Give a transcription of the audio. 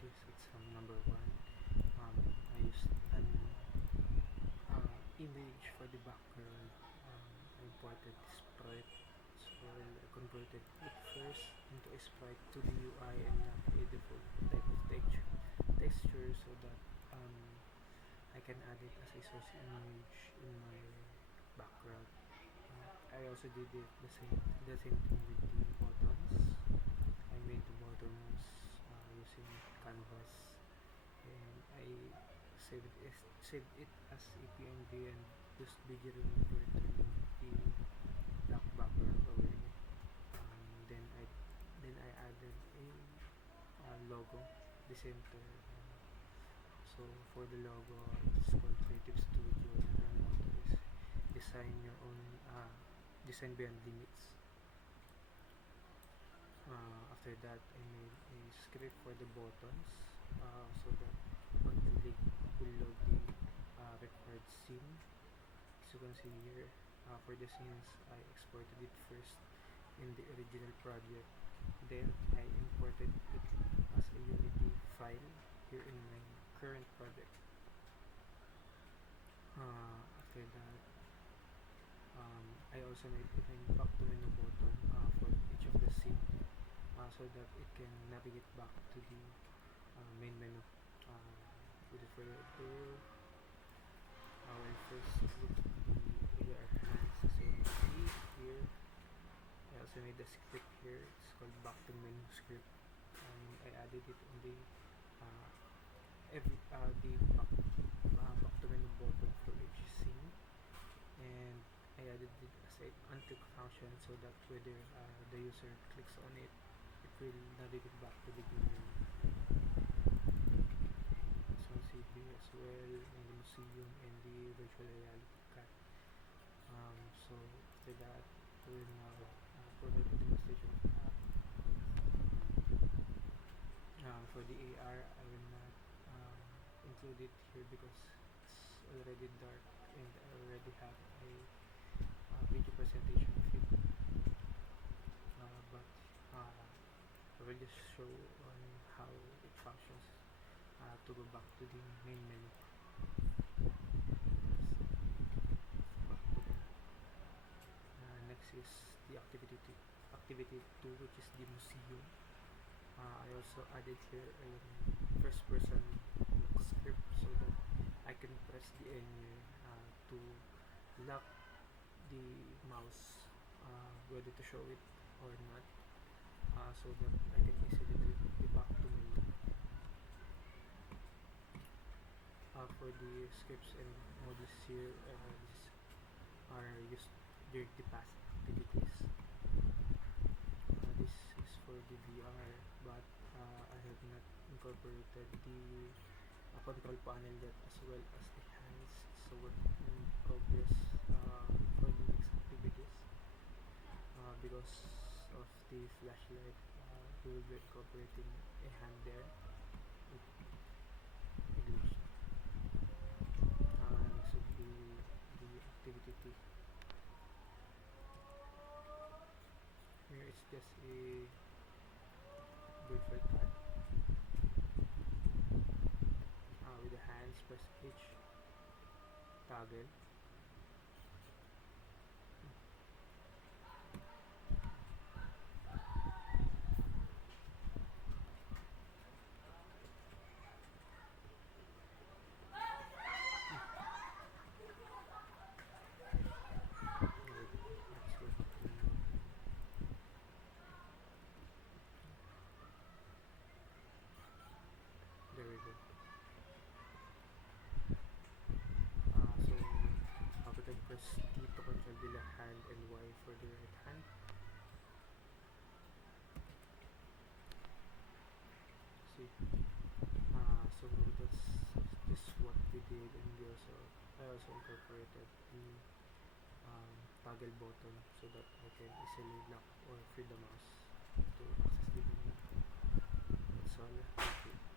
this exam number 1. I used an image for the background. I imported sprite, so I converted it first into a sprite to the UI and not a default type of texture so that I can add it as a source image in my background. I also did it the same thing with the buttons. I made the buttons using Canvas, and I saved it as a PNG and used video remover turning the black background away. Then I added a logo, the center. So for the logo, it's called Creative Studio, and our motto is design your own, design beyond limits. After that, I made a script for the buttons, so that on click will load the required scene. As you can see here, for the scenes, I exported it first in the original project. Then I imported it as a Unity file here in my current project. After that, I also made a back to menu button for each of the scene, so that it can navigate back to the main menu. Without further ado, I will first look at the AR hands. So you can see here, I also made a script here. It's called back to menu script, and I added it on the back to menu button for each scene, and I added it as a unclick function so that whether the user clicks on it, it will navigate back to the main menu. So see here as well in the museum and the virtual reality cat. So after that, we will now provide a demonstration of the app. For the AR, I will not include it here because it's already dark and I already have a video presentation of it. But I will just show on how it functions to go back to the main menu. Back to the next is the activity 2, which is the museum. I also added here a first person script so that I can press the N to lock the mouse whether to show it or not, so that I can easily do the back to menu. For the scripts and modules here, these are used during the past activities. This is for the VR, but I have not incorporated the control panel yet, as well as the hands. So work in progress for the next activities. Because of the flashlight, we will be incorporating a hand there. English. This would be the activity 2. Here it's just a virtual cat. With the hands, press H, toggle. There we go. So we can press T to control the left hand and Y for the right hand. See, so that's just what we did, and I also incorporated the toggle button so that I can easily lock or free the mouse to access the menu. That's all. Thank you.